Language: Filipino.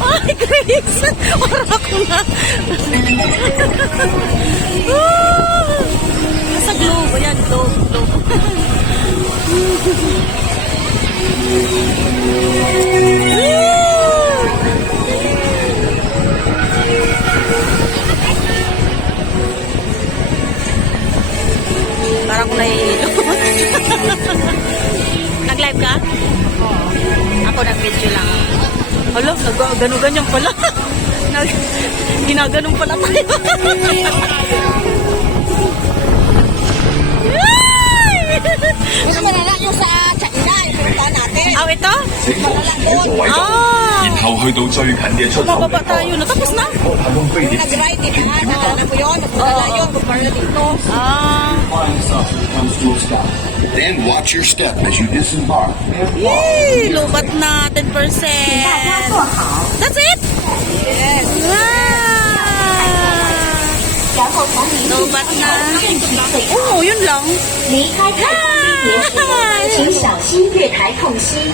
Ay, Grace! Para ako na. Nasa globe. Ayan, globe. Parang nahihilo. Nag-live ka? Oo. Ako nag-video lang. Hala, nag-ganun-ganyan pala. Ginaganon pala tayo. Gusto malala yung sa China, yung punta natin. Ah, ito? Malala doon. 然後去到最近嘅出口 Mababa tayo. Natapos na? 太空飛碟 Nag-ride, di ba? Naalala ko yun. Malala yun. Kumpara dito. Then watch your step as you disembark. Yay! Lubat na 10%. That's it? Yes. Wow! Lubat na. Oo, yun lang. 离开太空飞碟时，请小心月台空隙。